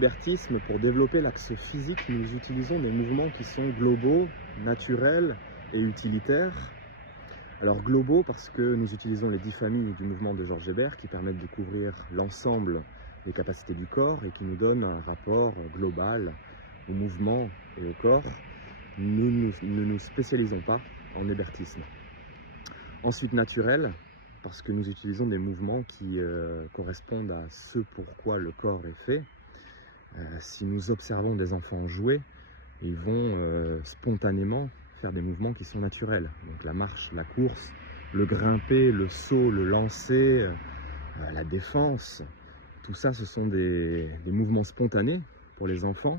L'hébertisme, pour développer l'axe physique, nous utilisons des mouvements qui sont globaux, naturels et utilitaires. Alors globaux parce que nous utilisons les 10 familles du mouvement de Georges Hébert qui permettent de couvrir l'ensemble des capacités du corps et qui nous donnent un rapport global au mouvement et au corps. Nous ne nous spécialisons pas en hébertisme. Ensuite naturel, parce que nous utilisons des mouvements qui correspondent à ce pourquoi le corps est fait. Si nous observons des enfants jouer, ils vont spontanément faire des mouvements qui sont naturels. Donc la marche, la course, le grimper, le saut, le lancer, la défense, tout ça ce sont des mouvements spontanés pour les enfants.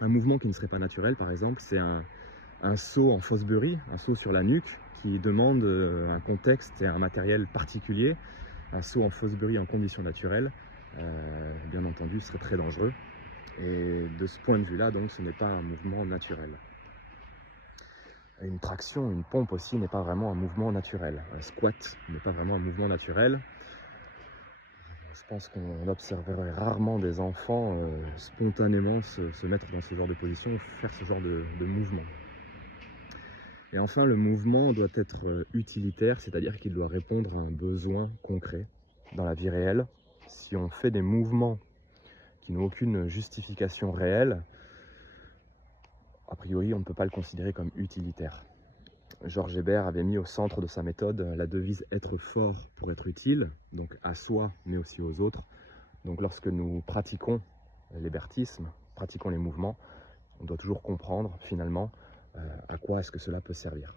Un mouvement qui ne serait pas naturel par exemple, c'est un saut en Fosbury, un saut sur la nuque qui demande un contexte et un matériel particulier. Un saut en Fosbury en conditions naturelles, bien entendu, serait très dangereux. Et de ce point de vue-là, donc, ce n'est pas un mouvement naturel. Une traction, une pompe aussi n'est pas vraiment un mouvement naturel. Un squat n'est pas vraiment un mouvement naturel. Je pense qu'on observerait rarement des enfants spontanément se mettre dans ce genre de position, faire ce genre de mouvement. Et enfin, le mouvement doit être utilitaire, c'est-à-dire qu'il doit répondre à un besoin concret dans la vie réelle. Si on fait des mouvements qui n'ont aucune justification réelle, a priori, on ne peut pas le considérer comme utilitaire. Georges Hébert avait mis au centre de sa méthode la devise « être fort pour être utile », donc à soi, mais aussi aux autres. Donc lorsque nous pratiquons l'hébertisme, pratiquons les mouvements, on doit toujours comprendre finalement à quoi est-ce que cela peut servir.